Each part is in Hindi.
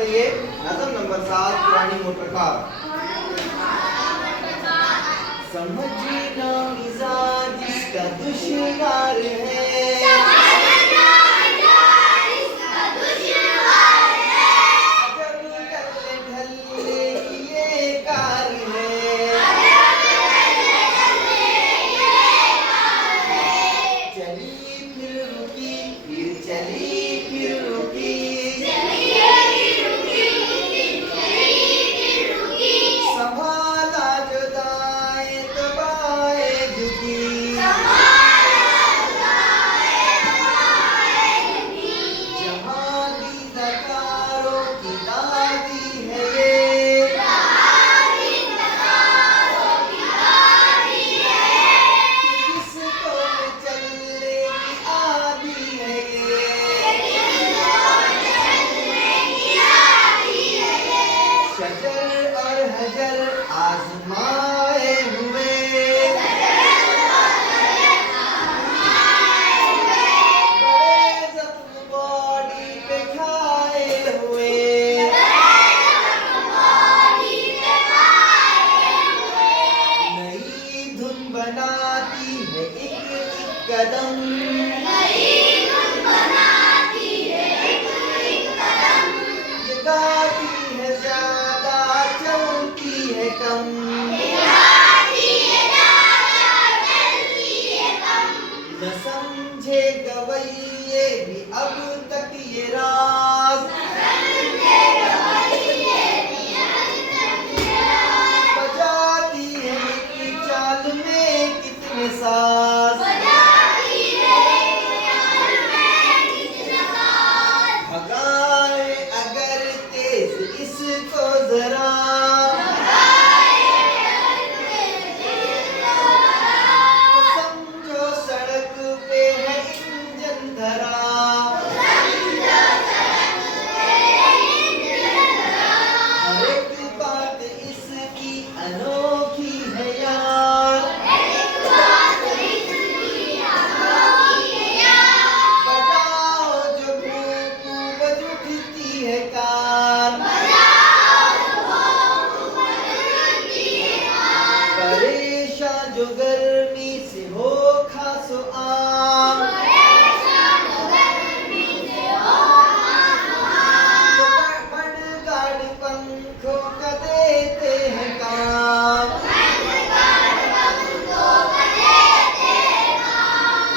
पढ़िए नज़म नंबर 7 पुरानी मोटर कार। समझना मिजाज इसका दुश्वार है, आजमाए हुए बड़े जख्म बॉडी पे खाए हुए, नई धुन बनाती है एक एक कदम, ये गाती है ज्यादा चलती है कम, न समझे गवैये भी अब तक ये राज, बजाती है मिट्टी चाल में कितने साज, भगाए अगर तेज इसको जरा, समझो सड़क पे है इंजन धरा, हर एक बात इसकी अनोखी है यार, बजाओ जो भूख बज उठती है कार, परेशान जो गर्मी से हो खासो आम, गाड़ पंखों का देते हैं काम,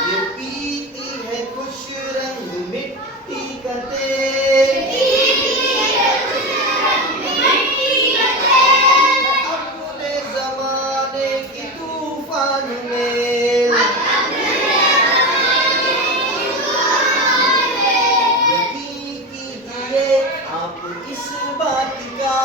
ये पीती है खुश रंग मिट्टी का तेल, अपने जमाने की तूफान में यकीन कीजिए आप इस बात का,